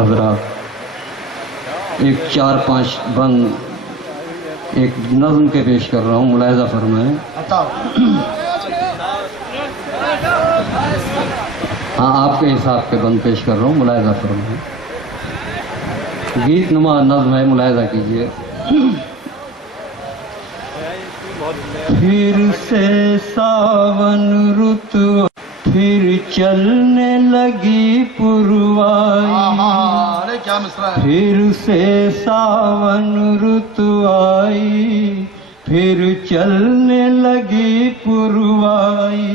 हजरात, एक 4-5 बंद एक नज़्म के पेश कर रहा हूँ, मुलाहिज़ा फरमाएं। हाँ, आपके हिसाब के बंद पेश कर रहा हूँ, मुलाहिज़ा फरमाएं। गीत नुमा नज़्म है, मुलाहिज़ा कीजिए। फिर से सावन रुतु फिर चलने लगी पुरवाई, क्या मिसरा है? फिर से सावन रुतु आई, फिर चलने लगी पुरवाई,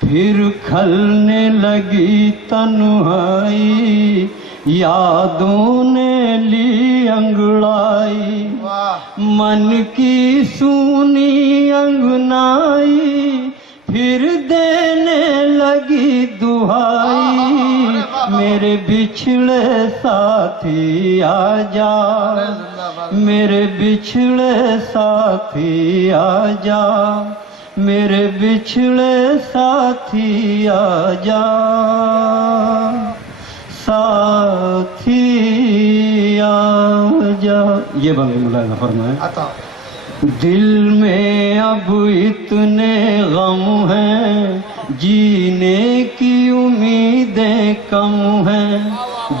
फिर खलने लगी तन्हाई, यादों ने ली अंगड़ाई, मन की सूनी अंगनाई, फिर देने लगी दुहाई, मेरे बिछड़े साथी आजा, मेरे बिछड़े साथी आजा, मेरे बिछड़े साथी आजा, साथी आजा। ये बंद मुलाहिज़ा फरमाएं। दिल में अब इतने गम हैं, जीने की उम्मीदें कम हैं,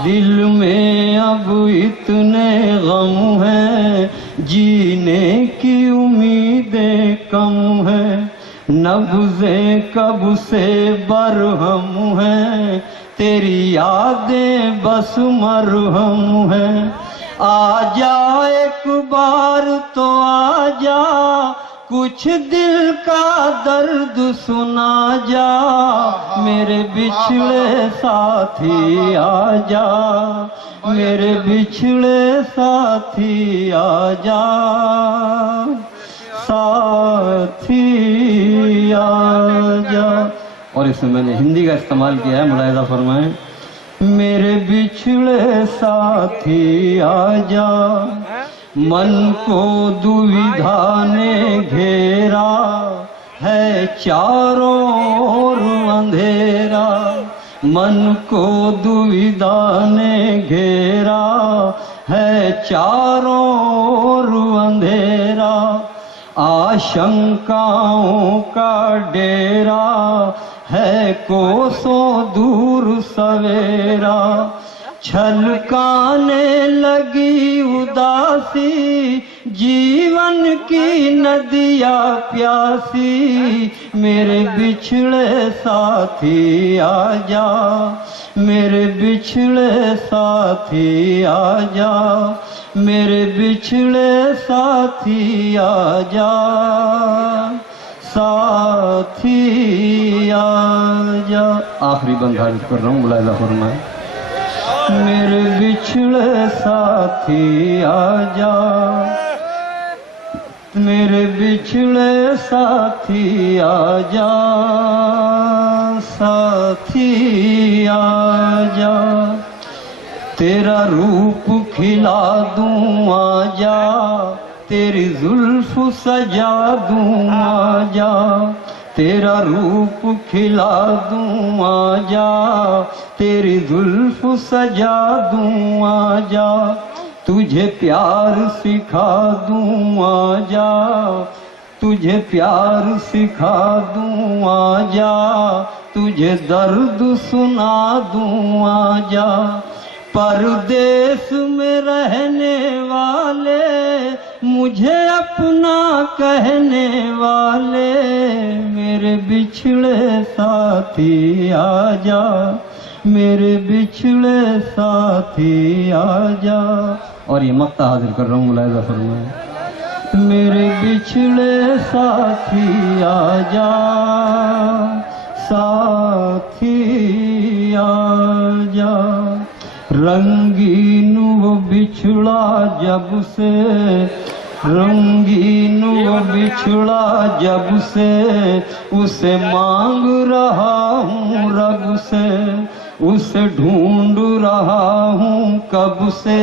दिल में अब इतने गम हैं, जीने की उम्मीदें कम हैं, नब्ज़ें कब से बरहम हैं, तेरी यादें बस मरहम हैं, आजा एक बार तो आजा, कुछ दिल का दर्द सुना जा, मेरे बिछड़े साथी आजा, मेरे बिछड़े साथी आजा, साथी आजा। और इसमें मैंने हिंदी का इस्तेमाल किया है, मुलाहिज़ा फरमाएं। मेरे बिछड़े साथी आजा, मन को दुविधा ने घेरा है, चारों ओर अंधेरा, मन को दुविधा ने घेरा है, चारों ओर अंधेरा, आशंकाओं का डेरा है, कोसों दूर सवेरा, छलकाने लगी उदासी, जीवन की नदियाँ प्यासी, मेरे बिछड़े साथी आजा, मेरे बिछड़े साथी आजा, मेरे बिछड़े साथी आजा, साथी आजा। आखिरी बंद हाजिर कर रहा हूँ, मुलाहिज़ा फरमाएं। मेरे बिछड़े साथी आजा, मेरे बिछड़े साथी आजा, साथी आजा, तेरा रूप खिला दूं आजा, तेरी जुल्फ सजा दूं आजा, तेरा रूप खिला दूं आजा, तेरी जुल्फ सजा दूं आजा, तुझे प्यार सिखा दूं आजा, तुझे प्यार सिखा दूं आजा, तुझे दर्द सुना दूं आजा, परदेश में रहने वाले, मुझे अपना कहने वाले, मेरे बिछड़े साथी आजा, मेरे बिछड़े साथी आजा। और ये मक्ता हाजिर कर रहा हूँ, मुलाहिज़ा फरमाएं। मेरे बिछड़े साथी आजा, साथी आजा, रंगीन वो बिछड़ा जब से, रंगीन वो बिछड़ा जब से, उसे मांग रहा हूँ रब से, उसे ढूंढ रहा हूँ कब से,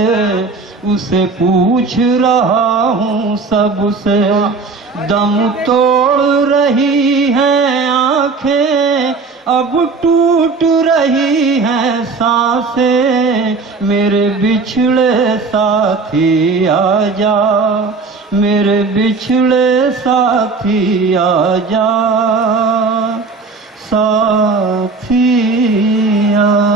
उसे पूछ रहा हूँ सबसे, दम तोड़ रही हैं आंखें, अब टूट रही हैं सांसें, मेरे बिछड़े साथी आजा, मेरे बिछड़े साथी आजा, साथी आजा।